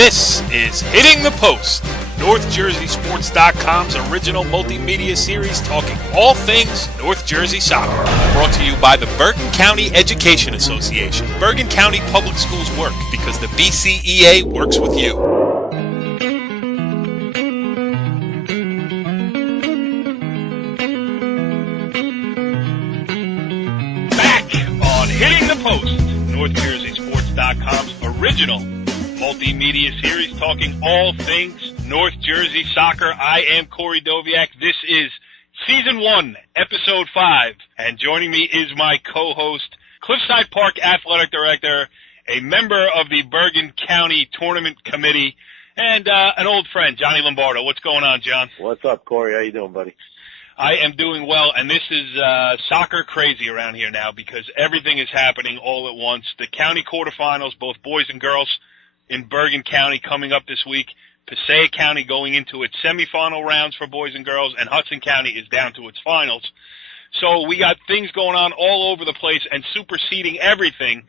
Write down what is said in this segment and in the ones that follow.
This is Hitting the Post, NorthJerseySports.com's original multimedia series talking all things North Jersey soccer. Brought to you by the Bergen County Education Association. Bergen County Public Schools work because the BCEA works with you. Back on Hitting the Post, NorthJerseySports.com's original multimedia series talking all things North Jersey soccer. I am Corey Doviak. This is Season 1, Episode 5. And joining me is my co-host, Cliffside Park Athletic Director, a member of the Bergen County Tournament Committee, and an old friend, Johnny Lombardo. What's going on, John? What's up, Corey? How you doing, buddy? I am doing well, and this is soccer crazy around here now because everything is happening all at once. The county quarterfinals, both boys and girls, in Bergen County coming up this week. Passaic County going into its semifinal rounds for boys and girls, and Hudson County is down to its finals. So we got things going on all over the place, and superseding everything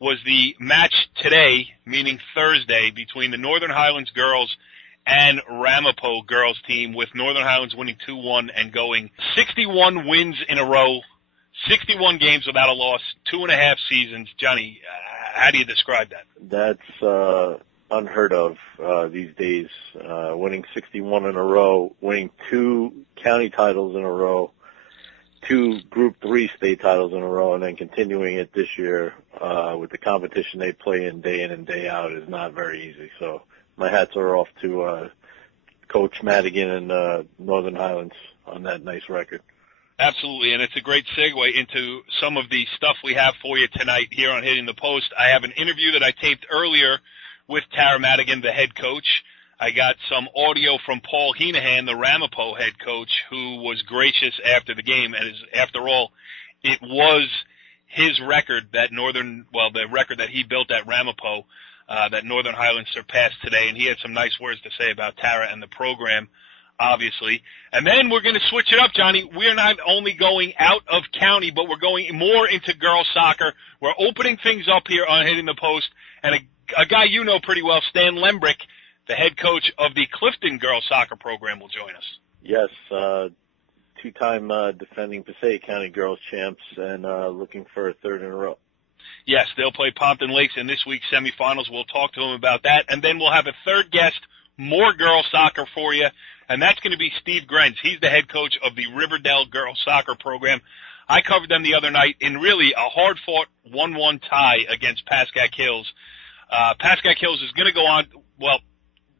was the match today, meaning Thursday, between the Northern Highlands girls and Ramapo girls team, with Northern Highlands winning 2-1 and going 61 wins in a row, 61 games without a loss, 2.5 seasons. Johnny, how do you describe that? That's unheard of these days. Winning 61 in a row, winning 2 county titles in a row, 2 Group 3 state titles in a row, and then continuing it this year with the competition they play in and day out is not very easy. So my hats are off to Coach Madigan and Northern Highlands on that nice record. Absolutely, and it's a great segue into some of the stuff we have for you tonight here on Hitting the Post. I have an interview that I taped earlier with Tara Madigan, the head coach. I got some audio from Paul Heenahan, the Ramapo head coach, who was gracious after the game. And after all, it was his record that the record that he built at Ramapo, that Northern Highlands surpassed today. And he had some nice words to say about Tara and the program, obviously. And then we're going to switch it up, Johnny. We're not only going out of county, but we're going more into girls soccer. We're opening things up here on Hitting the Post. And a guy you know pretty well, Stan Lembrick, the head coach of the Clifton girls soccer program, will join us. Yes, 2-time defending Passaic County girls champs and looking for a third in a row. Yes, they'll play Pompton Lakes in this week's semifinals. We'll talk to him about that. And then we'll have a third guest, more girls soccer for you, and that's going to be Steve Grenz. He's the head coach of the Riverdale girls soccer program. I covered them the other night in really a hard-fought 1-1 tie against Pascack Hills. Pascack Hills is going to go on, well,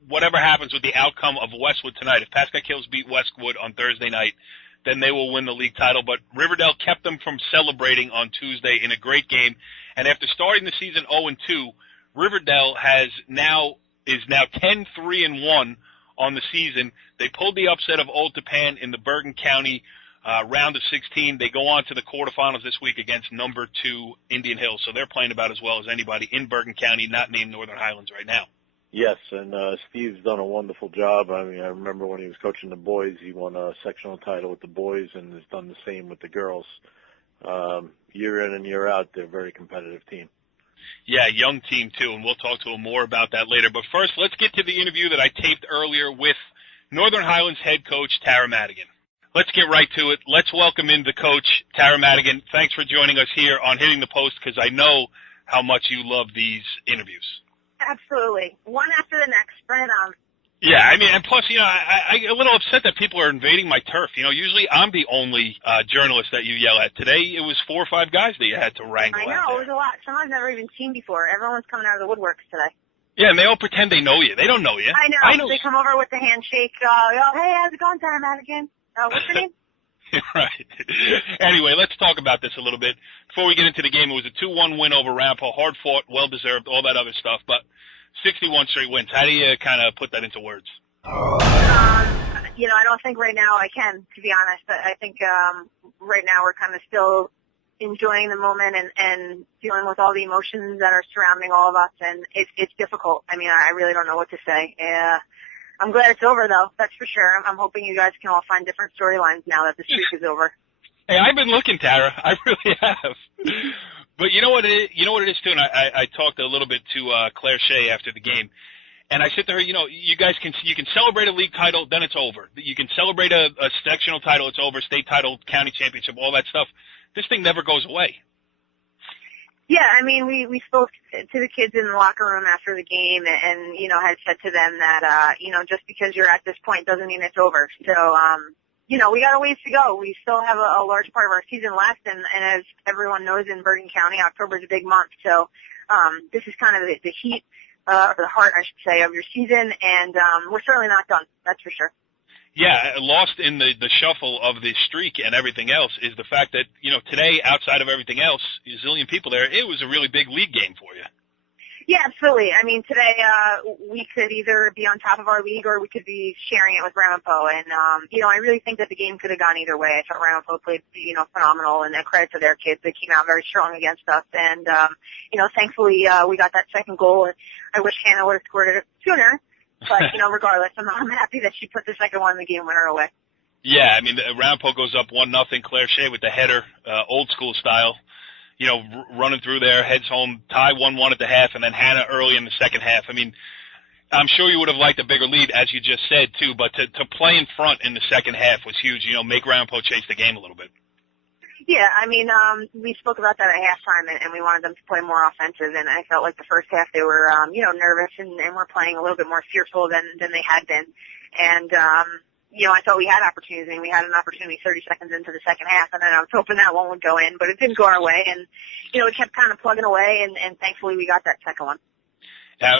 whatever happens with the outcome of Westwood tonight. If Pascack Hills beat Westwood on Thursday night, then they will win the league title. But Riverdale kept them from celebrating on Tuesday in a great game. And after starting the season 0-2, Riverdale is now 10-3-1 on the season. They pulled the upset of Old Tappan in the Bergen County round of 16. They go on to the quarterfinals this week against number 2 Indian Hills. So they're playing about as well as anybody in Bergen County, not named Northern Highlands right now. Yes, and Steve's done a wonderful job. I mean, I remember when he was coaching the boys, he won a sectional title with the boys and has done the same with the girls. Year in and year out, they're a very competitive team. Yeah, young team too, and we'll talk to him more about that later. But first, let's get to the interview that I taped earlier with Northern Highlands head coach Tara Madigan. Let's get right to it. Let's welcome in the coach, Tara Madigan. Thanks for joining us here on Hitting the Post, because I know how much you love these interviews. Absolutely. One after the next. Bring it on. Yeah, I mean, and plus, I'm a little upset that people are invading my turf. Usually I'm the only journalist that you yell at. Today it was 4 or 5 guys that you had to wrangle. I know, it was a lot. Some I've never even seen before. Everyone's coming out of the woodworks today. Yeah, and they all pretend they know you. They don't know you. I know. They come over with the handshake. Hey, how's it going, Tara Madigan? What's your name? Right. Anyway, let's talk about this a little bit. Before we get into the game, it was a 2-1 win over Ramapo. Hard fought, well-deserved, all that other stuff. But 61 straight wins. How do you kind of put that into words? I don't think right now I can, to be honest. I think right now we're kind of still enjoying the moment and dealing with all the emotions that are surrounding all of us, and it's difficult. I mean, I really don't know what to say. I'm glad it's over, though. That's for sure. I'm hoping you guys can all find different storylines now that the streak is over. Hey, I've been looking, Tara. I really have. But you know what it is too, and I talked a little bit to Claire Shea after the game. And I said to her, you guys you can celebrate a league title, then it's over. You can celebrate a sectional title, it's over, state title, county championship, all that stuff. This thing never goes away. Yeah, I mean, we spoke to the kids in the locker room after the game and had said to them that, just because you're at this point doesn't mean it's over. So, we got a ways to go. We still have a large part of our season left, and as everyone knows in Bergen County, October is a big month. So, this is kind of the heat, or the heart, I should say, of your season, and we're certainly not done. That's for sure. Yeah, lost in the shuffle of the streak and everything else is the fact that, today, outside of everything else, a zillion people there, it was a really big league game for you. Yeah, absolutely. I mean, today, we could either be on top of our league or we could be sharing it with Ramapo. And, I really think that the game could have gone either way. I thought Ramapo played, phenomenal, and credit to their kids. They came out very strong against us. And, thankfully, we got that second goal. I wish Hannah would have scored it sooner. But, regardless, I'm happy that she put the second one in the game winner away. Yeah, I mean, Ramapo goes up 1-0. Claire Shea with the header, old school style. Running through there, heads home, tie 1-1 at the half, and then Hannah early in the second half. I mean, I'm sure you would have liked a bigger lead, as you just said, too, but to play in front in the second half was huge. Make Ramapo chase the game a little bit. Yeah, I mean, we spoke about that at halftime, and we wanted them to play more offensive, and I felt like the first half they were, nervous and were playing a little bit more fearful than they had been. And, I thought we had opportunities. I mean, we had an opportunity 30 seconds into the second half, and then I was hoping that one would go in, but it didn't go our way, and, we kept kind of plugging away, and thankfully we got that second one.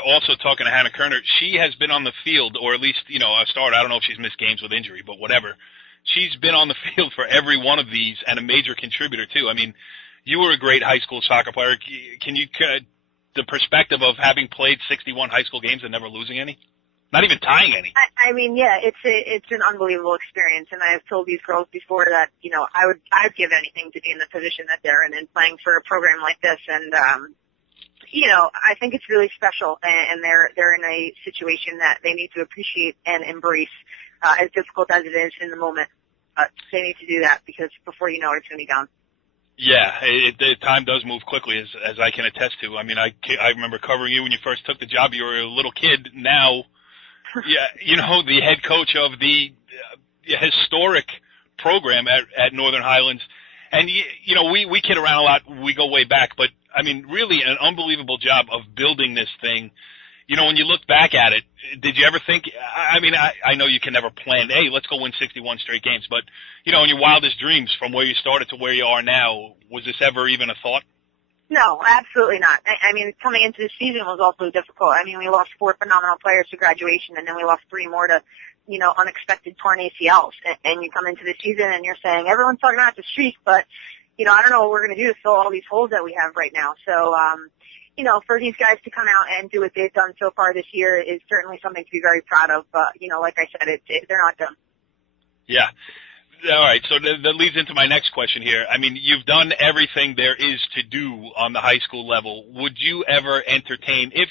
Also talking to Hannah Kerner, she has been on the field, or at least, a starter. I don't know if she's missed games with injury, but whatever. She's been on the field for every one of these and a major contributor, too. I mean, you were a great high school soccer player. Can you, the perspective of having played 61 high school games and never losing any? Not even tying any. I mean, yeah, it's an unbelievable experience, and I've told these girls before that, I'd give anything to be in the position that they're in and playing for a program like this, and, I think it's really special, and they're in a situation that they need to appreciate and embrace, as difficult as it is in the moment. They need to do that because before you know it, it's going to be gone. Yeah, the time does move quickly, as I can attest to. I mean, I remember covering you when you first took the job. You were a little kid. Now, yeah, the head coach of the historic program at Northern Highlands. And, we kid around a lot. We go way back. But, I mean, really an unbelievable job of building this thing. When you look back at it, did you ever think, I mean, I know you can never plan, hey, let's go win 61 straight games. But, in your wildest dreams, from where you started to where you are now, was this ever even a thought? No, absolutely not. I mean, coming into the season was also difficult. I mean, we lost 4 phenomenal players to graduation, and then we lost 3 more to, unexpected torn ACLs. And you come into the season and you're saying, everyone's talking about the streak, but, I don't know what we're going to do to fill all these holes that we have right now. So, for these guys to come out and do what they've done so far this year is certainly something to be very proud of. But, like I said, they're not done. Yeah. All right, so that leads into my next question here. I mean, you've done everything there is to do on the high school level. Would you ever entertain, if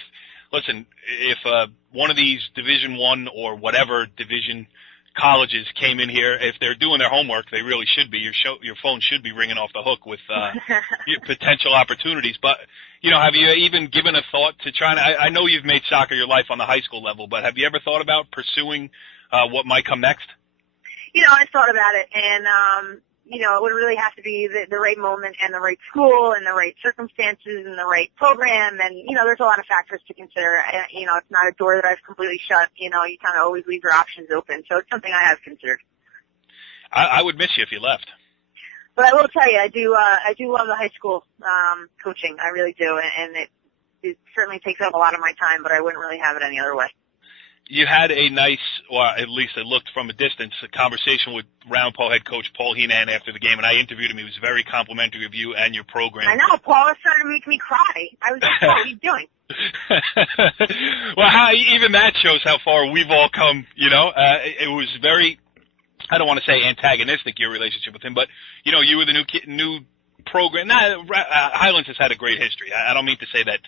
one of these Division I or whatever division colleges came in here, if they're doing their homework, they really should be. Your phone should be ringing off the hook with potential opportunities. But, have you even given a thought to trying to, I know you've made soccer your life on the high school level, but have you ever thought about pursuing what might come next? I thought about it, and, it would really have to be the right moment and the right school and the right circumstances and the right program, and, there's a lot of factors to consider. It's not a door that I've completely shut. You kind of always leave your options open, so it's something I have considered. I would miss you if you left. But I will tell you, I do love the high school coaching. I really do, and it certainly takes up a lot of my time, but I wouldn't really have it any other way. You had a nice, or at least it looked from a distance, a conversation with Ramapo head coach Paul Heenan after the game, and I interviewed him. He was very complimentary of you and your program. I know. Paul was starting to make me cry. I was like, Paul, what are you doing? Well, even that shows how far we've all come, It was very, I don't want to say antagonistic, your relationship with him, but, you were the new program. Highlands has had a great history. I don't mean to say that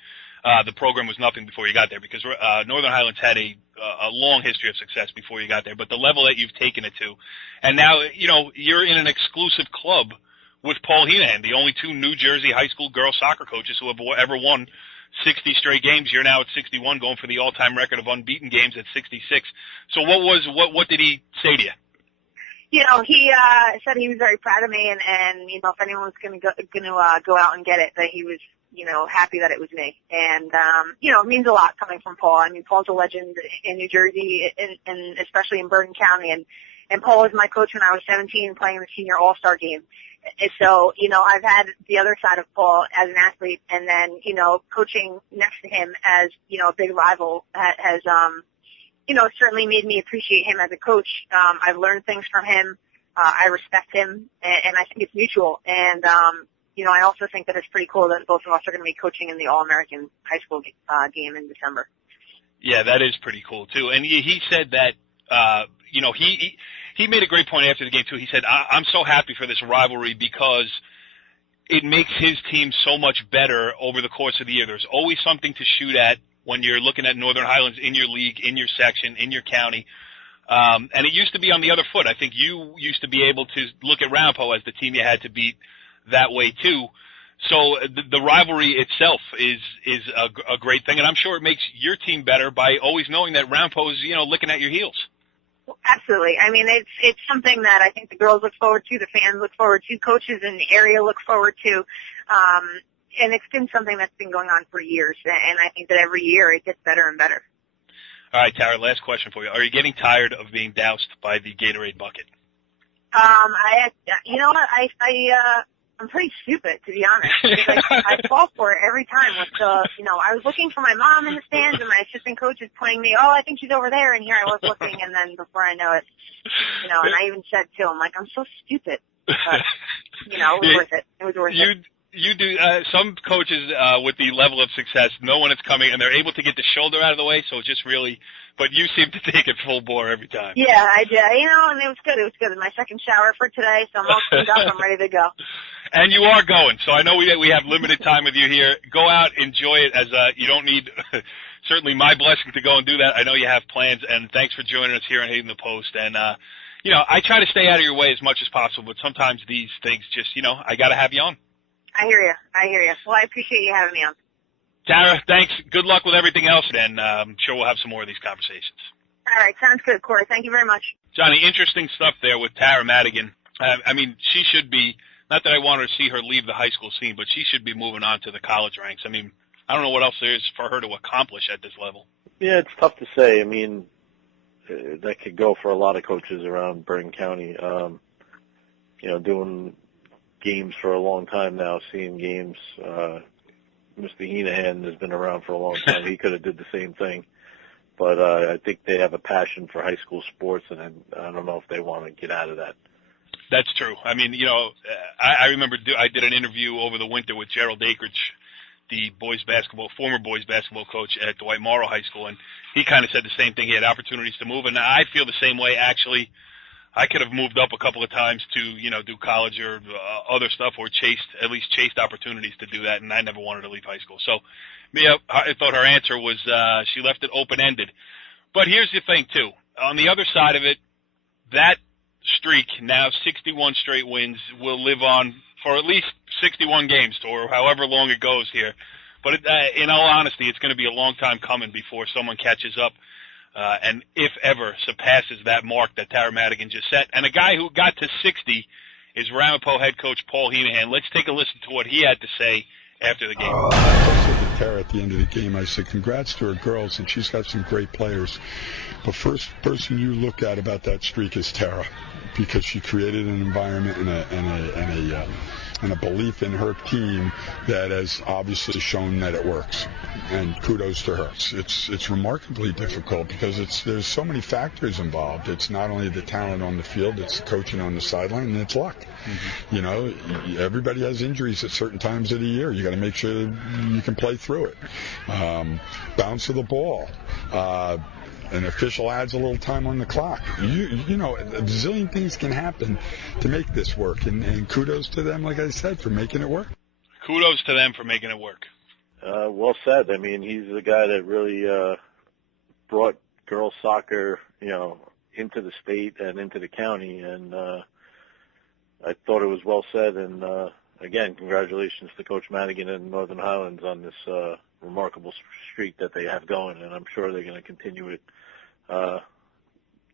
the program was nothing before you got there, because Northern Highlands had a long history of success before you got there, but the level that you've taken it to, and now, you're in an exclusive club with Paul Heenan, the only 2 New Jersey high school girls soccer coaches who have ever won 60 straight games. You're now at 61, going for the all-time record of unbeaten games at 66. So what did he say to you? He said he was very proud of me, and if anyone was going to go out and get it, that he was happy that it was me. And it means a lot coming from Paul. I mean, Paul's a legend in New Jersey, and especially in Bergen County. And Paul was my coach when I was 17, playing the senior All-Star game. And so, I've had the other side of Paul as an athlete, and then, coaching next to him as, a big rival has certainly made me appreciate him as a coach. I've learned things from him. I respect him, and I think it's mutual. And, I also think that it's pretty cool that both of us are going to be coaching in the All-American high school game in December. Yeah, that is pretty cool, too. And he said that, he made a great point after the game, too. He said, I'm so happy for this rivalry because it makes his team so much better over the course of the year. There's always something to shoot at when you're looking at Northern Highlands in your league, in your section, in your county. And it used to be on the other foot. I think you used to be able to look at Ramapo as the team you had to beat that way, too. So the rivalry itself is a great thing, and I'm sure it makes your team better by always knowing that Ramapo is, licking at your heels. Absolutely. I mean, it's something that I think the girls look forward to, the fans look forward to, coaches in the area look forward to. And it's been something that's been going on for years, and I think that every year it gets better and better. All right, Tara, last question for you. Are you getting tired of being doused by the Gatorade bucket? I'm pretty stupid, to be honest. Because I fall for it every time with I was looking for my mom in the stands, and my assistant coach is pointing me, I think she's over there, and here I was looking, and then before I know it, and I even said to him, I'm so stupid. But, it was worth it. It was worth it. You do, some coaches, with the level of success, know when it's coming, and they're able to get the shoulder out of the way, so it's just really, but you seem to take it full bore every time. Yeah, I did. And it was good. It was good. My second shower for today, so I'm all cleaned up. I'm ready to go. And you are going, so I know we have limited time with you here. Go out, enjoy it, as you don't need, certainly my blessing to go and do that. I know you have plans, and thanks for joining us here on Hating the Post. And, I try to stay out of your way as much as possible, but sometimes these things just, I got to have you on. I hear you. Well, I appreciate you having me on. Tara, thanks. Good luck with everything else, and I'm sure we'll have some more of these conversations. All right, sounds good, Corey. Thank you very much. Johnny, interesting stuff there with Tara Madigan. She should be, not that I want her to see her leave the high school scene, but she should be moving on to the college ranks. I don't know what else there is for her to accomplish at this level. Yeah, it's tough to say. That could go for a lot of coaches around Bergen County. Doing games for a long time now, seeing games. Mr. Heenahan has been around for a long time. He could have did the same thing. But I think they have a passion for high school sports, and I don't know if they want to get out of that. That's true. I remember I did an interview over the winter with Gerald Akridge, the former boys basketball coach at Dwight Morrow High School, and he kind of said the same thing. He had opportunities to move, and I feel the same way, actually. I could have moved up a couple of times to, do college or other stuff, or chased opportunities to do that, and I never wanted to leave high school. So, I thought her answer was she left it open-ended. But here's the thing, too. On the other side of it, that streak, now 61 straight wins, will live on for at least 61 games, or however long it goes here. But in all honesty, it's going to be a long time coming before someone catches up. And if ever surpasses that mark that Tara Madigan just set. And a guy who got to 60 is Ramapo head coach Paul Heenahan. Let's take a listen to what he had to say after the game. I said to Tara at the end of the game, I said, congrats to her girls, and she's got some great players. But first person you look at about that streak is Tara, because she created an environment and a belief in her team that has obviously shown that it works. And kudos to her. It's remarkably difficult because there's so many factors involved. It's not only the talent on the field, it's the coaching on the sideline, and it's luck. Mm-hmm. Everybody has injuries at certain times of the year. You got to make sure you can play through it. Bounce of the ball. An official adds a little time on the clock. A zillion things can happen to make this work, and kudos to them, like I said, for making it work. Kudos to them for making it work. Well said. He's the guy that really brought girls soccer, into the state and into the county, and I thought it was well said. And again, congratulations to Coach Madigan and Northern Highlands on this remarkable streak that they have going, and I'm sure they're going to continue it. A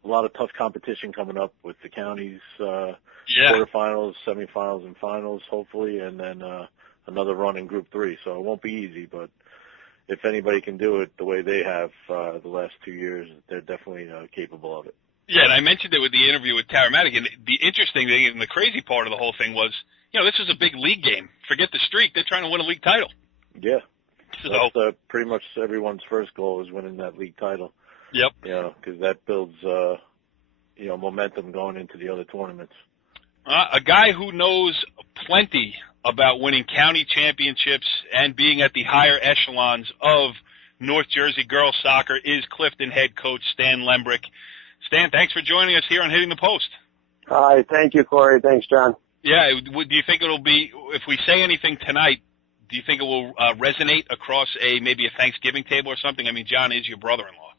lot of tough competition coming up with the counties, quarterfinals, semifinals, and finals, hopefully, and then another run in Group 3. So it won't be easy, but if anybody can do it the way they have the last 2 years, they're definitely capable of it. Yeah, and I mentioned it with the interview with Tara Madigan. The interesting thing and the crazy part of the whole thing was, this is a big league game. Forget the streak. They're trying to win a league title. Yeah. So, that's pretty much everyone's first goal is winning that league title. Yep. Because that builds, momentum going into the other tournaments. A guy who knows plenty about winning county championships and being at the higher echelons of North Jersey girls soccer is Clifton head coach Stan Lembrick. Stan, thanks for joining us here on Hitting the Post. Hi, thank you, Corey. Thanks, John. Yeah, do you think it'll be, if we say anything tonight, do you think it will resonate across maybe a Thanksgiving table or something? I mean, John is your brother-in-law.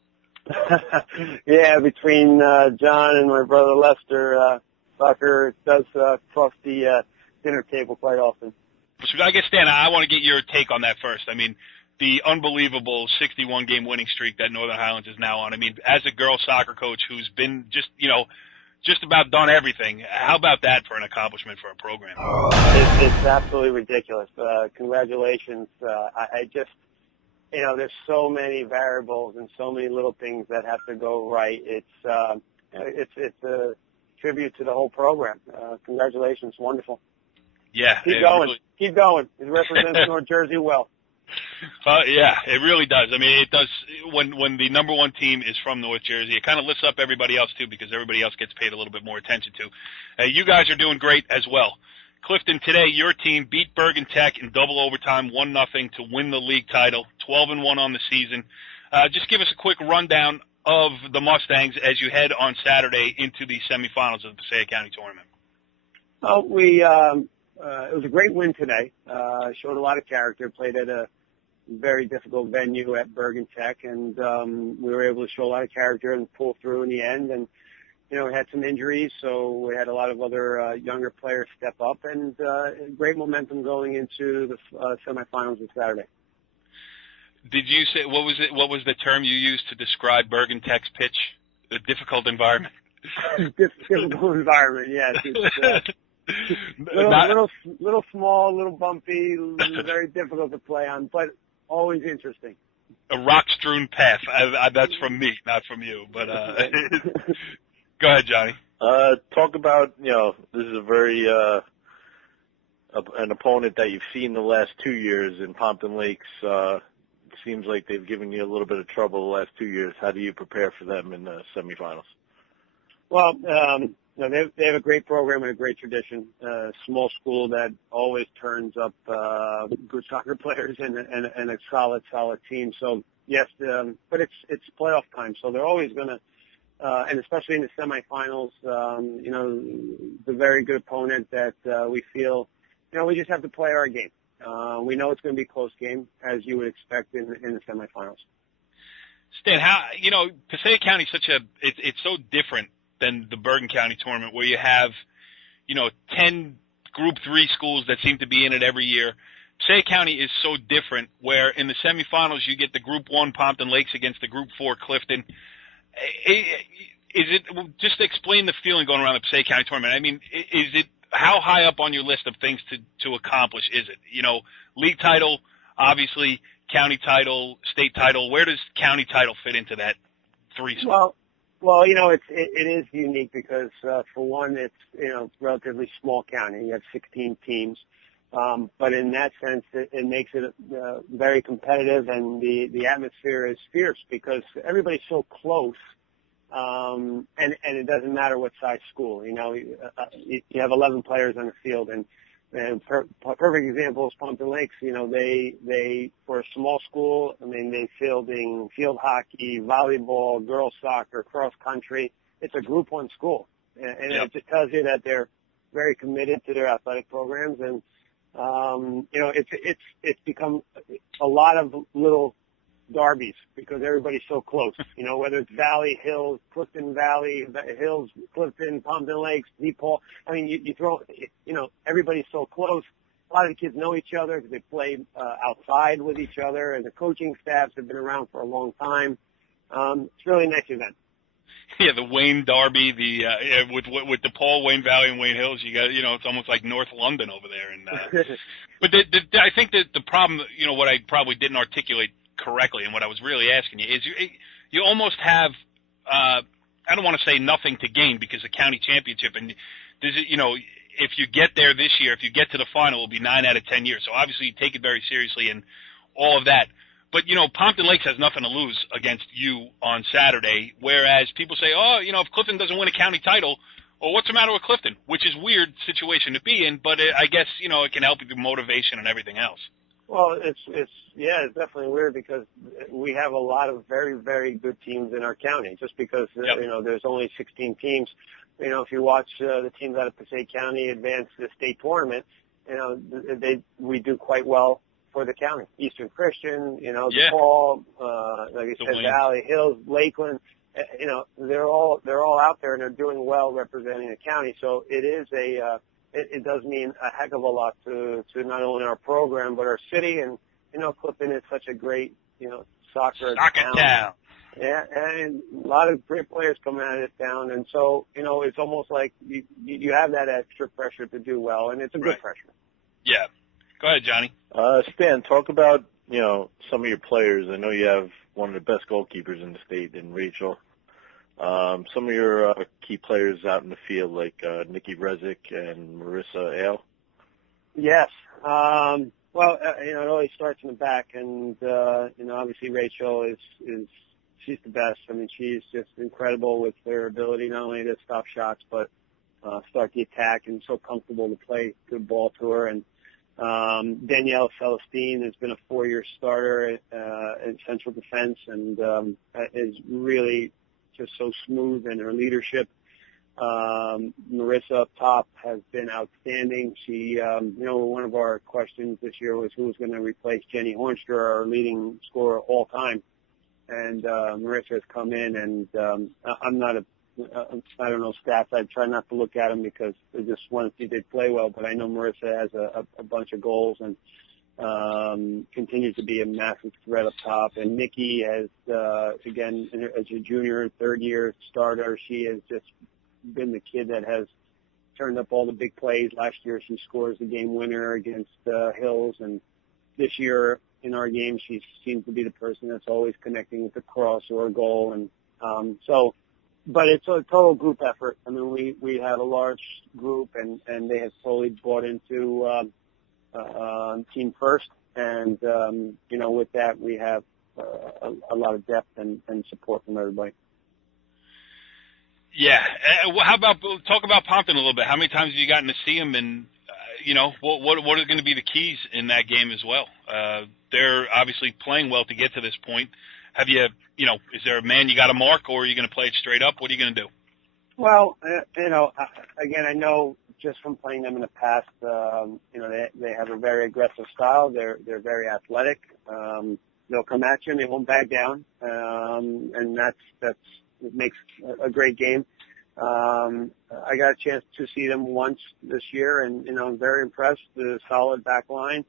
Yeah, between John and my brother Lester, soccer does cross the dinner table quite often. So I guess, Stan, I want to get your take on that first. I mean, the unbelievable 61-game winning streak that Northern Highlands is now on. I mean, as a girls soccer coach who's been just about done everything, how about that for an accomplishment for a program? It's absolutely ridiculous. Congratulations. I just, there's so many variables and so many little things that have to go right. It's a tribute to the whole program. Congratulations. Wonderful. Yeah. Keep going. Keep going. It represents North Jersey well. Yeah, it really does. I mean, it does. When the number one team is from North Jersey, it kind of lifts up everybody else, too, because everybody else gets paid a little bit more attention to. You guys are doing great as well. Clifton, today, your team beat Bergen Tech in double overtime, 1-0 to win the league title, 12-1 on the season. Just give us a quick rundown of the Mustangs as you head on Saturday into the semifinals of the Passaic County Tournament. Well, it was a great win today. Showed a lot of character, played at a very difficult venue at Bergen Tech, and we were able to show a lot of character and pull through in the end. And, we had some injuries, so we had a lot of other younger players step up, and great momentum going into the semifinals on Saturday. Did you say, what was the term you used to describe Bergen Tech's pitch? A difficult environment? Difficult environment, yes. It's, little small, little bumpy, very difficult to play on, but always interesting. A rock-strewn path. That's from me, not from you. But go ahead, Johnny. Talk about, this is a very an opponent that you've seen the last 2 years in Pompton Lakes. Seems like they've given you a little bit of trouble the last 2 years. How do you prepare for them in the semifinals? Well, they have a great program and a great tradition. Small school that always turns up good soccer players and a solid team. So yes, but it's playoff time, so they're always going to, and especially in the semifinals, the very good opponent that we feel, we just have to play our game. We know it's going to be a close game, as you would expect in the semifinals. Stan, Passaic County is it's so different than the Bergen County tournament, where you have, 10 Group 3 schools that seem to be in it every year. Passaic County is so different, where in the semifinals you get the Group 1 Pompton Lakes against the Group 4 Clifton. Just explain the feeling going around the Passaic County tournament. I mean, how high up on your list of things to accomplish is it? League title, obviously, county title, state title. Where does county title fit into that 3 schools? Well, it is unique because, for one, it's, relatively small county. You have 16 teams. But in that sense, it makes it very competitive, and the atmosphere is fierce because everybody's so close, and it doesn't matter what size school. You have 11 players on the field, and perfect example is Pompton Lakes. They for a small school, they fielding field hockey, volleyball, girls soccer, cross country. It's a Group 1 school, and It just tells you that they're very committed to their athletic programs, and it's become a lot of little derbies because everybody's so close. Whether it's Valley, Hills, Clifton Valley, Hills, Clifton, Pompton Lakes, DePaul. You throw, everybody's so close. a lot of the kids know each other because they play outside with each other, and the coaching staffs have been around for a long time. It's really a nice event. Yeah, the Wayne Derby, with DePaul, Wayne Valley, and Wayne Hills, you got, it's almost like North London over there. And but I think that the problem, what I probably didn't articulate correctly, and what I was really asking you is you almost have, I don't want to say nothing to gain because the county championship, and does it, if you get there this year, if you get to the final, it'll be 9 out of 10 years. So obviously you take it very seriously and all of that. But, Pompton Lakes has nothing to lose against you on Saturday, whereas people say, if Clifton doesn't win a county title, well, what's the matter with Clifton? Which is a weird situation to be in, but I guess, it can help you with motivation and everything else. Well, it's definitely weird because we have a lot of very, very good teams in our county. Just because, there's only 16 teams. If you watch the teams out of Passaic County advance to the state tournament, we do quite well for the county. Eastern Christian, DePaul, like I said, Valley, Hills, Lakeland, they're all out there and they're doing well representing the county. So it is it does mean a heck of a lot to not only our program but our city. And Clifton is such a great soccer town. Yeah, and a lot of great players coming out of this town, and so it's almost like you have that extra pressure to do well, and it's a good pressure. Yeah. Go ahead, Johnny. Stan, talk about, some of your players. I know you have one of the best goalkeepers in the state in Rachel. Some of your key players out in the field, like Nikki Rezick and Marissa Ale. Yes. Well, it always starts in the back, and, obviously Rachel she's the best. I mean, she's just incredible with her ability not only to stop shots, but start the attack, and so comfortable to play good ball to her. And Danielle Celestine has been a 4-year starter in Central Defense and is really just so smooth in her leadership. Marissa up top has been outstanding. She, one of our questions this year was who was going to replace Jenny Hornster, our leading scorer all time. And Marissa has come in, and I'm not I don't know stats. I try not to look at them because I just want to see if they play well. But I know Marissa has a bunch of goals and continues to be a massive threat up top. And Nikki has, again, as a junior and third-year starter, she has just been the kid that has turned up all the big plays. Last year she scores the game winner against Hills, and this year in our game she seems to be the person that's always connecting with the cross or a goal. And but it's a total group effort. I mean, we have a large group, and they have slowly bought into team first. And with that, we have a lot of depth and support from everybody. Yeah. How about talk about Pompton a little bit? How many times have you gotten to see him, and what are going to be the keys in that game as well? They're obviously playing well to get to this point. Have you, is there a man you got to mark, or are you going to play it straight up? What are you going to do? Well, again, I know just from playing them in the past, they have a very aggressive style. They're very athletic. They'll come at you and they won't back down. And that's it makes a great game. I got a chance to see them once this year, and I'm very impressed. The solid back line,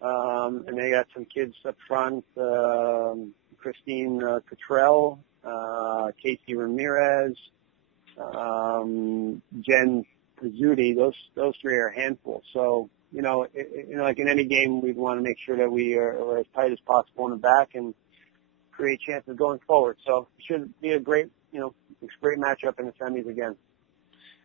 and they got some kids up front. Christine Cottrell, Casey Ramirez, Jen Pizzuti. Those three are a handful. So like in any game, we want to make sure that we are as tight as possible in the back and create chances going forward. So it should be a great matchup in the semis again.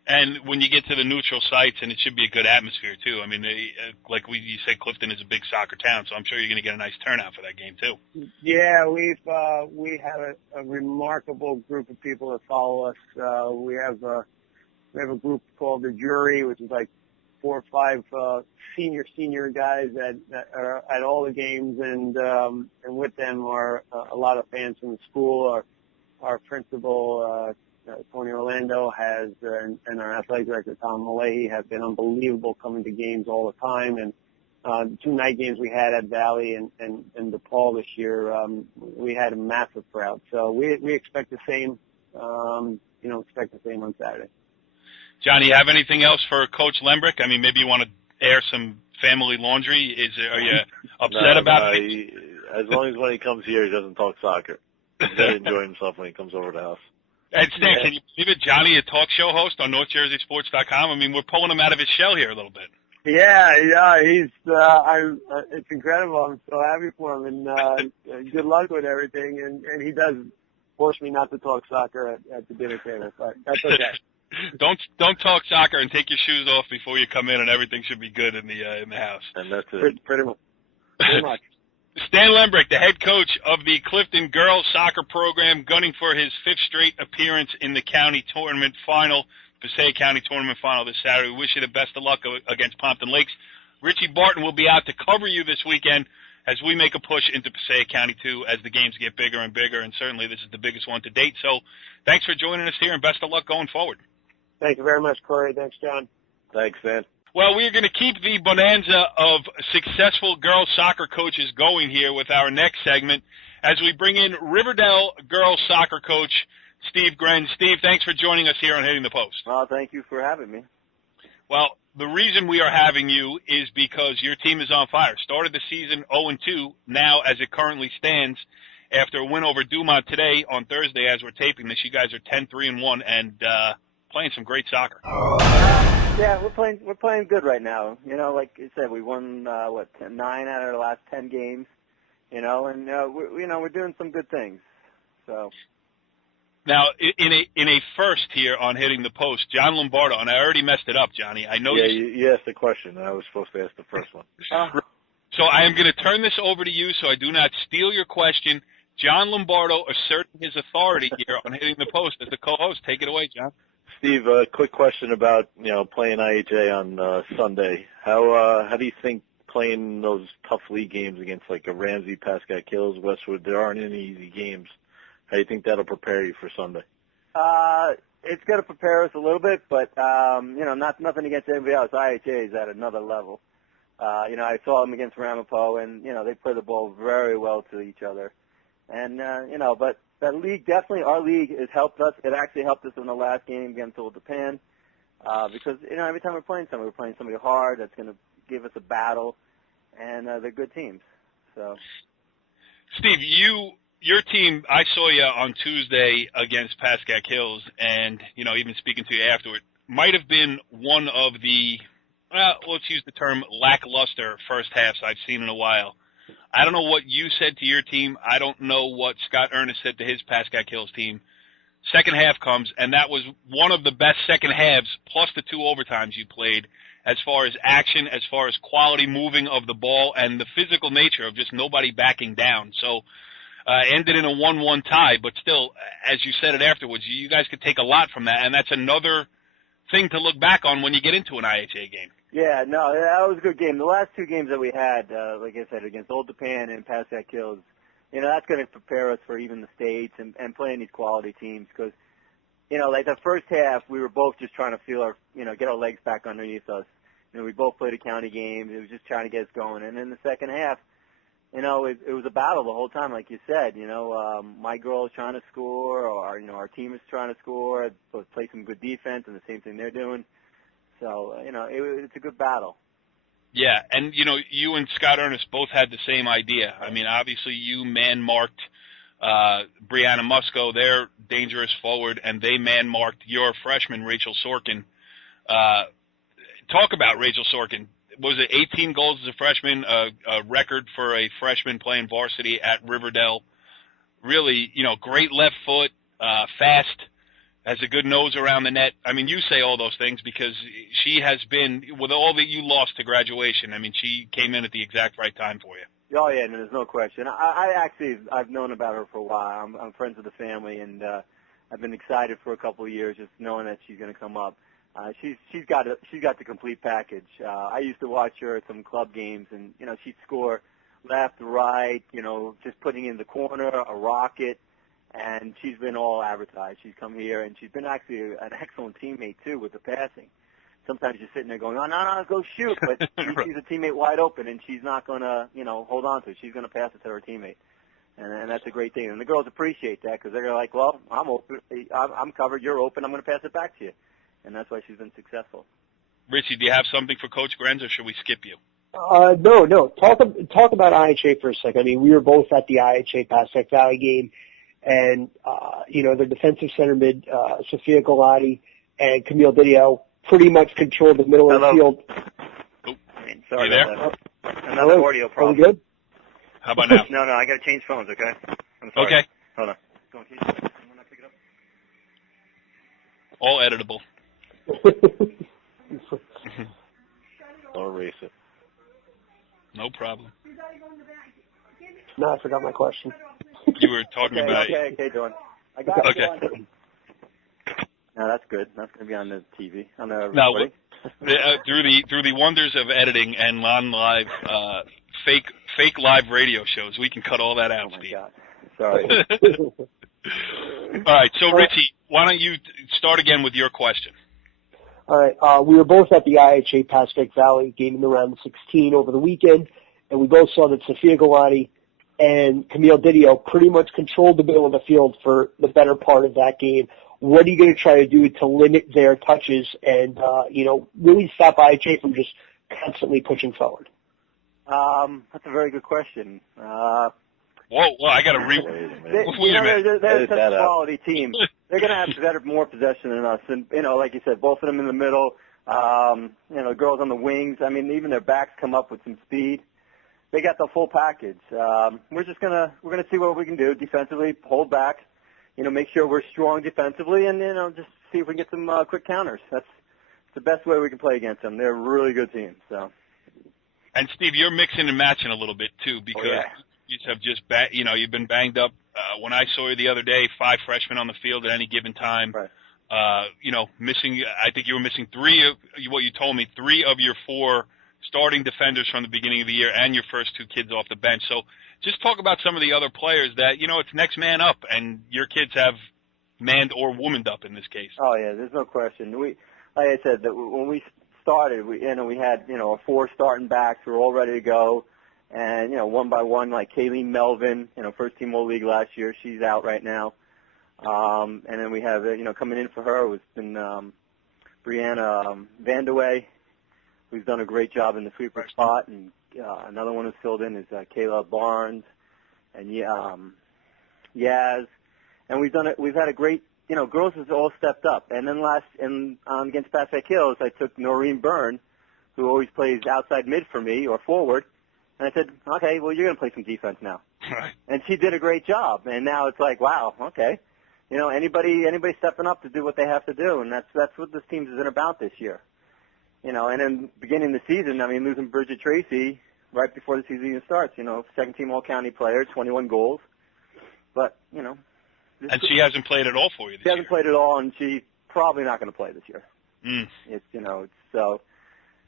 And when you get to the neutral sites, and it should be a good atmosphere too. I mean, you said, Clifton is a big soccer town, so I'm sure you're going to get a nice turnout for that game too. Yeah, we have a remarkable group of people that follow us. We have a group called the Jury, which is like 4 or 5 senior guys that are at all the games, and with them are a lot of fans from the school. Our principal, Tony Orlando, has, and our athletic director, Tom Malahy, have been unbelievable coming to games all the time. And the 2 night games we had at Valley and DePaul this year, we had a massive crowd. So we expect the same, on Saturday. Johnny, you have anything else for Coach Lembrick? I mean, maybe you want to air some family laundry? Are you upset about it? As long as when he comes here, he doesn't talk soccer. He's got to enjoy himself when he comes over to the house. And Stan, can you believe it? Johnny, a talk show host on NorthJerseySports.com. I mean, we're pulling him out of his shell here a little bit. Yeah, he's, it's incredible. I'm so happy for him, and good luck with everything. And he does force me not to talk soccer at the dinner table, but that's okay. Don't talk soccer and take your shoes off before you come in, and everything should be good in the house. And that's it. Pretty much. Stan Lembrick, the head coach of the Clifton girls soccer program, gunning for his 5th straight appearance in the county tournament final, Passaic County tournament final this Saturday. We wish you the best of luck against Pompton Lakes. Richie Barton will be out to cover you this weekend as we make a push into Passaic County too, as the games get bigger and bigger, and certainly this is the biggest one to date. So thanks for joining us here, and best of luck going forward. Thank you very much, Corey. Thanks, John. Thanks, man. Well, we're going to keep the bonanza of successful girls soccer coaches going here with our next segment as we bring in Riverdale girls soccer coach Steve Grenz. Steve, thanks for joining us here on Hitting the Post. Thank you for having me. Well, the reason we are having you is because your team is on fire. Started the season 0-2, now as it currently stands, after a win over Dumont today on Thursday as we're taping this. You guys are 10-3-1 and playing some great soccer. Yeah, we're playing good right now. You know, like you said, we won 9 out of the last 10 games. You know, and we're doing some good things. So. Now, in a first here on Hitting the Post, John Lombardo, and I already messed it up, Johnny. I know. Yeah, you asked the question, and I was supposed to ask the first one. So I am going to turn this over to you, so I do not steal your question. John Lombardo asserting his authority here on Hitting the Post as the co-host. Take it away, John. Steve, a quick question about playing IHA on Sunday. How do you think playing those tough league games against like a Ramsey, Pascack Hills, Westwood? There aren't any easy games. How do you think that'll prepare you for Sunday? It's going to prepare us a little bit, but nothing against anybody else. IHA is at another level. I saw them against Ramapo, and they play the ball very well to each other. And but that league definitely, our league has helped us. It actually helped us in the last game against Old Japan, because every time we're playing somebody hard that's going to give us a battle, and they're good teams. So, Steve, your team, I saw you on Tuesday against Pascack Hills, and, even speaking to you afterward, might have been one of the, let's use the term lackluster first halves I've seen in a while. I don't know what you said to your team. I don't know what Scott Ernest said to his Pascack Hills team. Second half comes, and that was one of the best second halves, plus the 2 overtimes you played, as far as action, as far as quality moving of the ball, and the physical nature of just nobody backing down. So, ended in a 1-1 tie, but still, as you said it afterwards, you guys could take a lot from that, and that's another thing to look back on when you get into an IHA game. Yeah, no, that was a good game. The last 2 games that we had, like I said, against Old Japan and Pascack Hills, that's going to prepare us for even the states and playing these quality teams, because, like the first half, we were both just trying to feel our, get our legs back underneath us. We both played a county game. It was just trying to get us going. And in the second half, it was a battle the whole time, like you said. My girl is trying to score, or our team is trying to score, but play some good defense, and the same thing they're doing. So, it's a good battle. Yeah, and, you and Scott Ernest both had the same idea. I mean, obviously you man-marked Brianna Musco, their dangerous forward, and they man-marked your freshman, Rachel Sorkin. Talk about Rachel Sorkin. Was it 18 goals as a freshman, a record for a freshman playing varsity at Riverdale? Really, great left foot, fast, has a good nose around the net. I mean, you say all those things because she has been, with all that you lost to graduation, I mean, she came in at the exact right time for you. Oh, yeah, no, there's no question. I've known about her for a while. I'm friends with the family, and I've been excited for a couple of years just knowing that she's going to come up. She's got the complete package. I used to watch her at some club games, and she'd score left, right, just putting in the corner, a rocket, and she's been all advertised. She's come here, and she's been actually an excellent teammate too with the passing. Sometimes you're sitting there going, "Oh no, go shoot!" But she sees a teammate wide open, and she's not gonna, hold on to it. She's gonna pass it to her teammate, and that's a great thing. And the girls appreciate that because they're like, "Well, I'm open, I'm covered, you're open, I'm gonna pass it back to you." And that's why she's been successful. Richie, do you have something for Coach Grenz, or should we skip you? No. Talk about IHA for a second. I mean, we were both at the IHA Passaic Valley game, and the defensive center mid, Sophia Galati and Camille Didio pretty much controlled the middle of the field. Oh, sorry you there? about that. Another audio problem. Are we good? How about now? No, I got to change phones. Okay. I'm sorry. Okay. Hold on. Go on, can you pick it up? All editable. I'll erase it. No problem. No, I forgot my question. You were talking about Okay, Dawn. I got it. Okay. Dawn. No, that's good. That's going to be on the TV. On the Now, recording. through the wonders of editing and non-live fake live radio shows, we can cut all that out, Oh my Steve. God. Sorry. All right, so Richie, why don't you start again with your question? All right. We were both at the IHA Passaic Valley game in the round of 16 over the weekend, and we both saw that Sophia Galati and Camille Didio pretty much controlled the middle of the field for the better part of that game. What are you going to try to do to limit their touches and, really stop IHA from just constantly pushing forward? That's a very good question. Whoa, I got to Wait a Wait a minute. They're such a quality team. They're going to have more possession than us. And, like you said, both of them in the middle, the girls on the wings. I mean, even their backs come up with some speed. They got the full package. We're gonna see what we can do defensively, hold back, make sure we're strong defensively, and, just see if we can get some quick counters. That's the best way we can play against them. They're a really good team. So. And Steve, you're mixing and matching a little bit too, because you have just you've been banged up. When I saw you the other day, 5 freshmen on the field at any given time. Right. Missing. I think you were missing 3 of what you told me. 3 of your 4 starting defenders from the beginning of the year, and your first 2 kids off the bench. So just talk about some of the other players that it's next man up, and your kids have manned or womaned up in this case. Oh yeah, there's no question. Like I said, that when we started, we had a 4 starting backs. We were all ready to go, and one by one, like Kayleen Melvin, first team All League last year. She's out right now, and then we have coming in for her was been Brianna Vandewey, who's done a great job in the sweeper spot, and another one who's filled in is Kayla Barnes and Yaz, and we've had a great. Girls has all stepped up. And then against Passaic Hills, I took Noreen Byrne, who always plays outside mid for me or forward, and I said, okay, well, you're going to play some defense now. Right. And she did a great job. And now it's like, wow, okay. Anybody stepping up to do what they have to do, and that's what this team's been about this year. And then beginning of the season, losing Bridget Tracy right before the season even starts, second team All-County player, 21 goals. But, And she hasn't played at all for you this She year. hasn't played at all, and she's probably not going to play this year. Mm. It's so.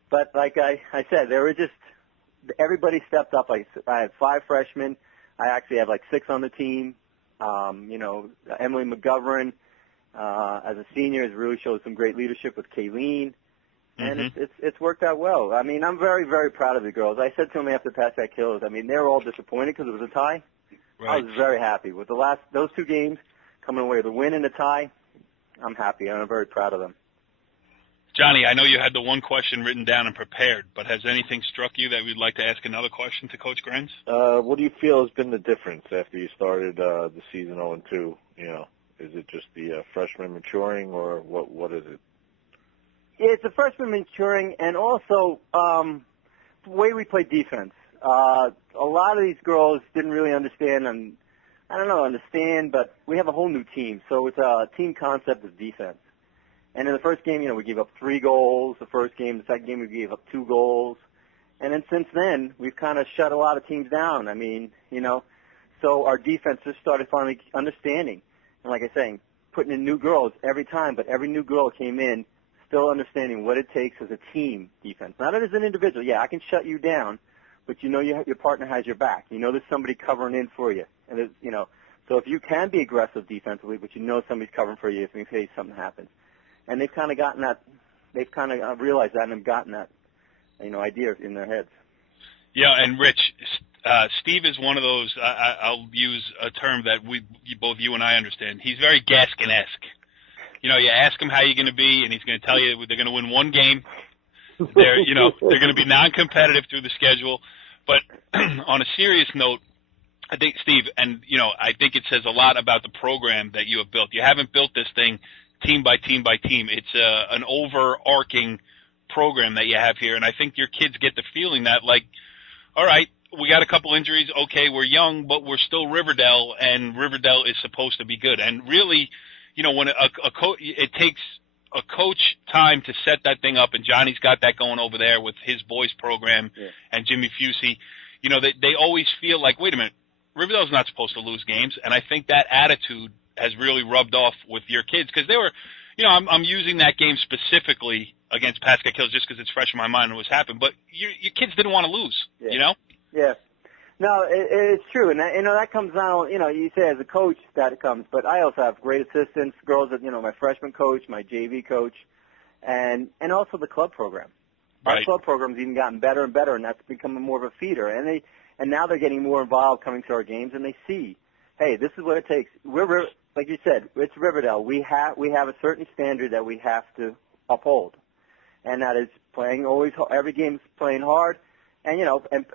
But like I said, there were just everybody stepped up. I had 5 freshmen. I actually have 6 on the team. Emily McGovern, as a senior, has really showed some great leadership with Kayleen, and it's worked out well. I'm very, very proud of the girls. I said to them after Passaic Hills, they were all disappointed because it was a tie. Right. I was very happy with those 2 games coming away, the win and the tie. I'm happy, and I'm very proud of them. Johnny, I know you had the one question written down and prepared, but has anything struck you that we'd like to ask another question to Coach Grenz? What do you feel has been the difference after you started the season 0-2? Is it just the freshmen maturing, or what is it? Yeah, it's the freshmen maturing, and also the way we play defense. A lot of these girls didn't really understand, and I don't know, but we have a whole new team, so it's a team concept of defense. And in the first game, we gave up 3 goals. The first game, the second game, we gave up 2 goals. And then since then, we've kind of shut a lot of teams down. So our defense just started finally understanding. And like I say, putting in new girls every time, but every new girl came in still understanding what it takes as a team defense. Not as an individual. Yeah, I can shut you down, but your partner has your back. There's somebody covering in for you. And so if you can be aggressive defensively, but somebody's covering for you if in case something happens. And they've kind of gotten that. They've kind of realized that and have gotten that, idea in their heads. Yeah, and Rich, Steve is one of those. I'll use a term that both you and I understand. He's very Gaskin-esque. You ask him how you're going to be, and he's going to tell you they're going to win 1 game, They're going to be non-competitive through the schedule. But on a serious note, I think, Steve, and, I think it says a lot about the program that you have built. You haven't built this thing team by team by team. It's an overarching program that you have here, and I think your kids get the feeling that, like, all right, we got a couple injuries. Okay, we're young, but we're still Riverdale, and Riverdale is supposed to be good. And really, when it takes a coach time to set that thing up, and Johnny's got that going over there with his boys program, and Jimmy Fusey, they always feel like, wait a minute, Riverdale's not supposed to lose games, and I think that attitude has really rubbed off with your kids, because they were, I'm using that game specifically against Pasco-Hills just because it's fresh in my mind and what's happened, but your kids didn't want to lose, Yeah. No, it's true, and that comes down. You say as a coach that it comes, but I also have great assistants, girls that my freshman coach, my JV coach, and also the club program. Our club program's even gotten better and better, and that's becoming more of a feeder. And now they're getting more involved, coming to our games, and they see, hey, this is what it takes. We're like you said, it's Riverdale. We have a certain standard that we have to uphold, and that is playing always. Every game's playing hard, and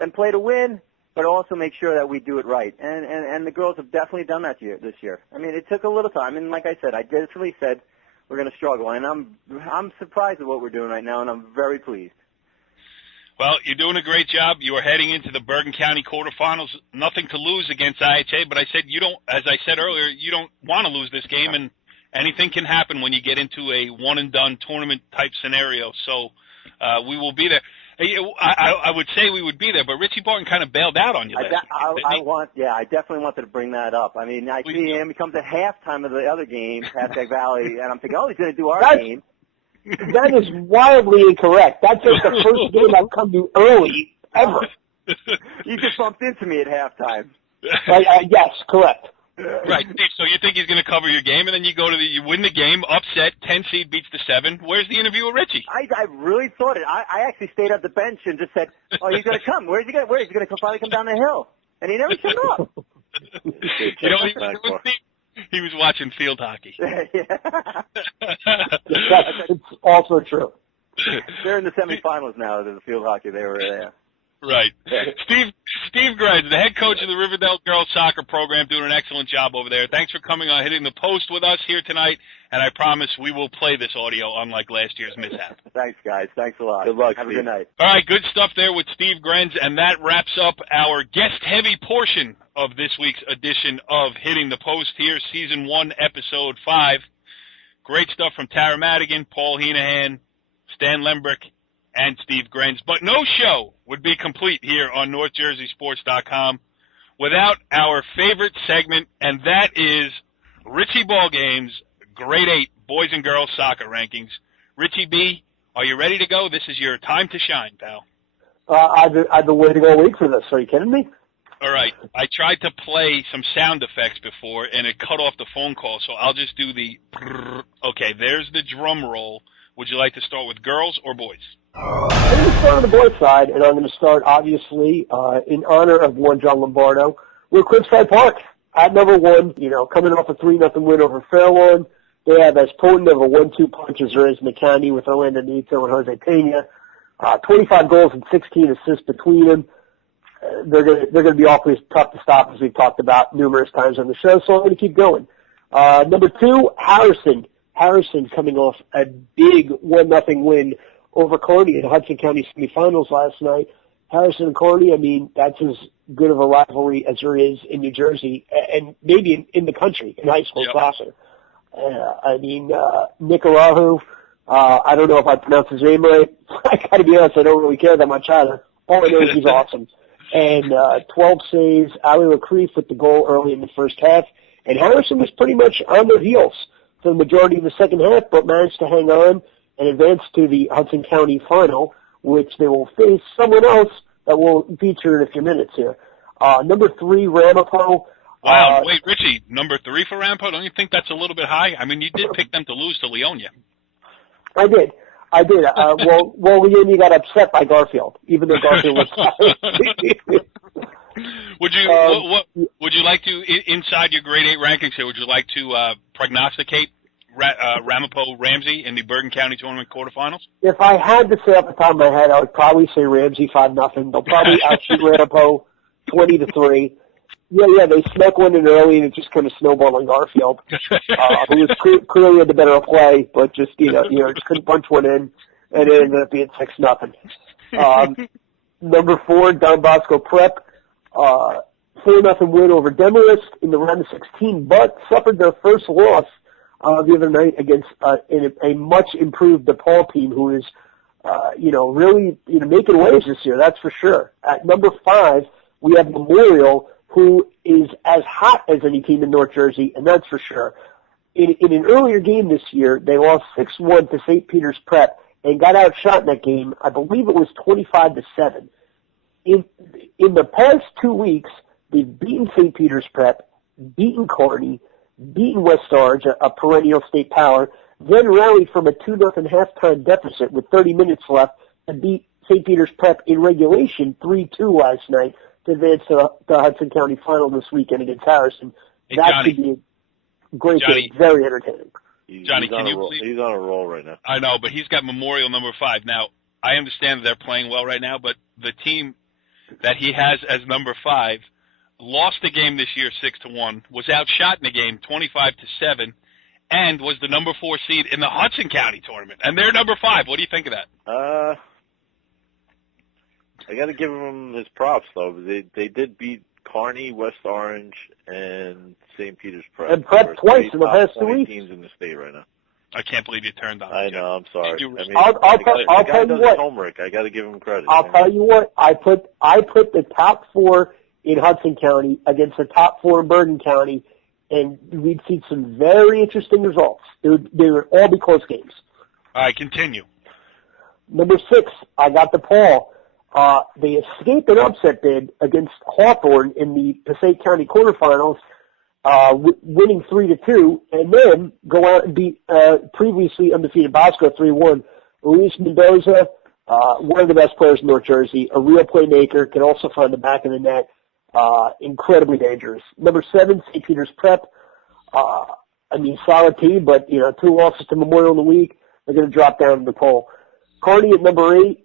and play to win. But also make sure that we do it right. And the girls have definitely done that this year. I mean, it took a little time, and like I said, I definitely said we're going to struggle. And I'm surprised at what we're doing right now, and I'm very pleased. Well, you're doing a great job. You are heading into the Bergen County quarterfinals. Nothing to lose against IHA, but I said as I said earlier, you don't want to lose this game, and anything can happen when you get into a one-and-done tournament-type scenario. So we will be there. I would say we would be there, but Richie Barton kind of bailed out on you last week. I definitely wanted to bring that up. I mean, I see him. He comes at halftime of the other game, Pasco Valley, and I'm thinking, he's going to do our game. That is wildly incorrect. That's just the first game I've come to early ever. You just bumped into me at halftime. Yes, correct. Right. So you think he's going to cover your game, and then you win the game, upset, 10 seed beats the 7. Where's the interview with Richie? I really thought it. I actually stayed at the bench and just said, he's going to come. Where's he going to finally come down the hill? And he never showed up. He was watching field hockey. It's also true. They're in the semifinals now. There's the field hockey. They were there. Right. Steve Grenz, the head coach of the Riverdale girls soccer program, doing an excellent job over there. Thanks for coming on, hitting the post with us here tonight, and I promise we will play this audio unlike last year's mishap. Thanks, guys. Thanks a lot. Good luck, Have Steve. a good night. All right, good stuff there with Steve Grenz, and that wraps up our guest-heavy portion of this week's edition of Hitting the Post here, Season 1, Episode 5. Great stuff from Tara Madigan, Paul Heenahan, Stan Lembrick, and Steve Grenz. But no show would be complete here on NorthJerseySports.com without our favorite segment, and that is Richie Ballgame's Grade 8 Boys and Girls Soccer Rankings. Richie B., are you ready to go? This is your time to shine, pal. I've been waiting all week for this. Are you kidding me? All right. I tried to play some sound effects before, and it cut off the phone call, so I'll just do the okay, there's the drum roll. Would you like to start with girls or boys? I'm going to start on the boys' side, and I'm going to start, obviously, in honor of one John Lombardo, with Cliffside Park at number 1, coming off a 3-0 win over Fairlawn. They have as potent of a 1-2 punch as there is in the county with Orlando Nito and Jose Pena. 25 goals and 16 assists between them. They're going to be awfully tough to stop, as we've talked about numerous times on the show, so I'm going to keep going. Number 2, Harrison. Harrison coming off a big 1-0 win over Kearney in the Hudson County semifinals last night. Harrison and Kearney, I mean, that's as good of a rivalry as there is in New Jersey and maybe in the country in high school soccer. Nick Arahu, I don't know if I pronounced his name right. I got to be honest, I don't really care that much either. All I know is he's awesome. And 12 saves, Ali LaCreef with the goal early in the first half. And Harrison was pretty much on their heels for the majority of the second half, but managed to hang on and advance to the Hudson County final, which they will face someone else that will feature in a few minutes here. Number 3, Ramapo. Wow, wait, Richie, number 3 for Ramapo? Don't you think that's a little bit high? I mean, you did pick them to lose to Leonia. I did. Well, Leonia got upset by Garfield, even though Garfield was Would you like to, inside your grade 8 rankings here, would you like to prognosticate Ramapo Ramsey in the Bergen County Tournament quarterfinals? If I had to say off the top of my head, I would probably say Ramsey 5-0. They'll probably outshoot Ramapo 20-3. Yeah, they snuck one in early and it just kind of snowballed on Garfield, who was clearly had the better play, but just just couldn't punch one in, and it ended up being 6-0. Number 4, Don Bosco Prep, 4-0 win over Demarest in the round of 16, but suffered their first loss the other night against a much improved DePaul team who is, really making waves this year. That's for sure. At number 5, we have Memorial, who is as hot as any team in North Jersey, and that's for sure. In an earlier game this year, they lost 6-1 to St. Peter's Prep and got outshot in that game. I believe it was 25-7. In the past 2 weeks, they've beaten St. Peter's Prep, beaten Kearney, beaten West Orange, a perennial state power, then rallied from a 2-0 halftime deficit with 30 minutes left and beat St. Peter's Prep in regulation 3-2 last night to advance to the Hudson County final this weekend against Harrison. Hey, that Johnny. should be a great game, very entertaining. Johnny, he's on a roll right now. I know, but he's got Memorial number 5. Now, I understand that they're playing well right now, but the team that he has as number 5 lost the game this year 6-1, was outshot in the game 25-7, and was the number 4 seed in the Hudson County tournament. And they're number 5. What do you think of that? I got to give him his props though. They did beat Kearney, West Orange, and St. Peter's Prep. And Prep twice in the past 2 weeks. Teams in the state right now. I can't believe you turned on. I know. I'm sorry. I'll tell you what. Homework. I got to give him credit. I'll tell you what. I put the top 4 in Hudson County against the top 4 in Bergen County, and we'd see some very interesting results. They would all be close games. All right, continue. Number 6, I got DePaul. They escaped an upset bid against Hawthorne in the Passaic County quarterfinals, winning 3-2, and then go out and beat previously undefeated Bosco 3-1. Luis Mendoza, one of the best players in North Jersey, a real playmaker, can also find the back of the net. Incredibly dangerous. Number 7, St. Peter's Prep. Solid team, but 2 losses to Memorial in the week. They're going to drop down to the poll. Kearney at number 8.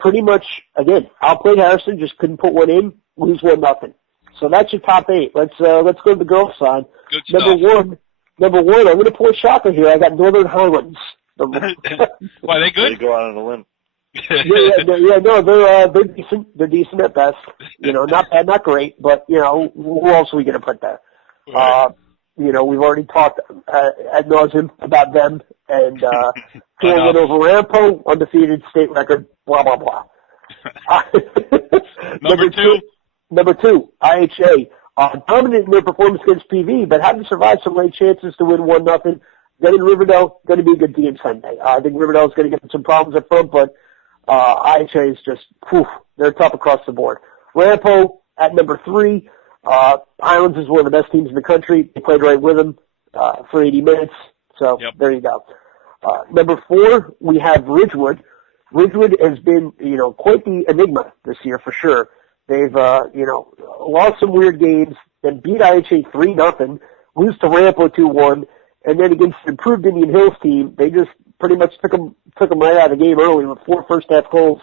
Pretty much, again, outplayed Harrison, just couldn't put one in, lose 1-0. So that's your top 8. Let's go to the girls' side. Good number stuff. Number one, I'm going to pull a shocker here. I got Northern Highlands. Why, are they good? They go out on a limb. They're decent. They're decent at best. Not bad, not great, but who else are we going to put there? Right. We've already talked ad nauseum about them, and 4 win over Rampo, undefeated state record, blah blah blah. Number two, IHA, dominant in their performance against PV, but having survived some late chances to win 1-0. Then in Riverdale, going to be a good team Sunday. I think Riverdale's going to get some problems up front, but IHA is just, they're tough across the board. Rampo at number 3. Highlands is one of the best teams in the country. They played right with them for 80 minutes, so There you go. Number 4, we have Ridgewood. Ridgewood has been, quite the enigma this year for sure. They've, lost some weird games, then beat IHA 3-0, lose to Rampo 2-1, and then against an improved Indian Hills team, they just pretty much took them right out of the game early with 4 first-half goals,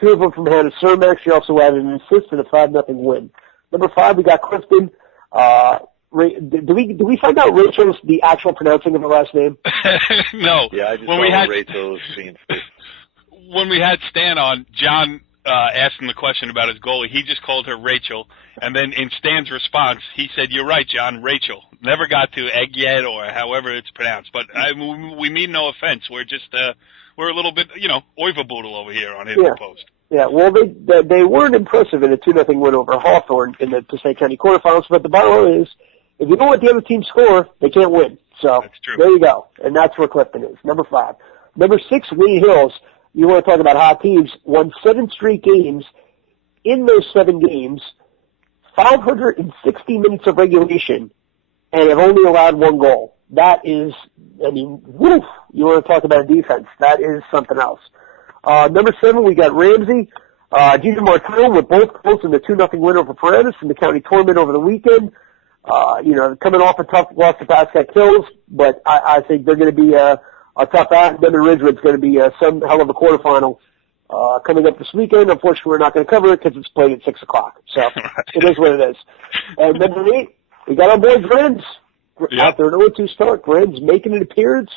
2 of them from Hannah Cermak. She also added an assist to the 5-0 win. Number 5, we got Clifton. Do we find out Rachel's the actual pronouncing of her last name? No. Yeah, I just saw Rachel's being space. When we had Stan on, John asked him the question about his goalie. He just called her Rachel, and then in Stan's response, he said, "You're right, John, Rachel." Never got to Eggyet or however it's pronounced, but we mean no offense. We're just we're a little bit, oivaboodle over here on Info Post. Yeah, well, they weren't impressive in a 2-0 win over Hawthorne in the Passaic County quarterfinals, but the bottom line is, if you don't let the other team score, they can't win. So that's true. There you go, and that's where Clifton is. Number 5. Number 6, Winnie Hills. You want to talk about hot teams, won 7 straight games. In those 7 games, 560 minutes of regulation, and have only allowed 1 goal. That is, woof. You want to talk about defense. That is something else. Number 7, we got Ramsey. Gina Martell with both goals in the 2-0 win over Paramus in the county tournament over the weekend. Coming off a tough loss to Pascack Hills, but I think they're going to be a tough act. Then Ridgewood's going to be some hell of a quarterfinal coming up this weekend. Unfortunately, we're not going to cover it because it's played at 6 o'clock. So it is what it is. And number 8, we got our boy Grenz out there, an 0-2 start. Grenz making an appearance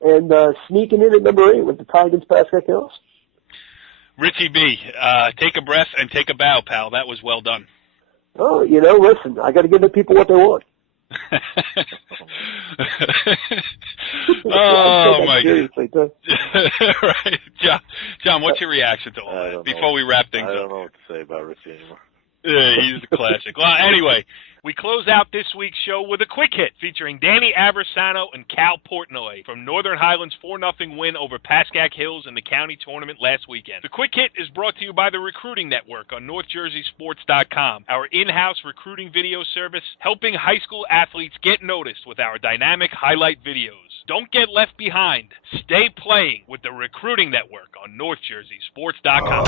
and sneaking in at number 8 with the tie against Pascack Hills. Richie B, take a breath and take a bow, pal. That was well done. Oh, listen, I got to give the people what they want. Oh my God! Right, John, what's your reaction to all that before we wrap things up? I don't know what to say about Richie anymore. Yeah, he's a classic. Well, anyway, we close out this week's show with a quick hit featuring Danny Aversano and Cal Portnoy from Northern Highlands' 4-0 win over Pascack Hills in the county tournament last weekend. The quick hit is brought to you by the Recruiting Network on NorthJerseySports.com, our in-house recruiting video service helping high school athletes get noticed with our dynamic highlight videos. Don't get left behind. Stay playing with the Recruiting Network on NorthJerseySports.com.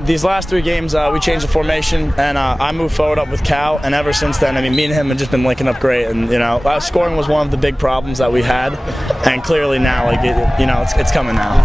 These last 3 games, we changed the formation, and I moved forward up with Cal, and ever since then, me and him have just been linking up great, and, scoring was one of the big problems that we had, and clearly now, it's coming now.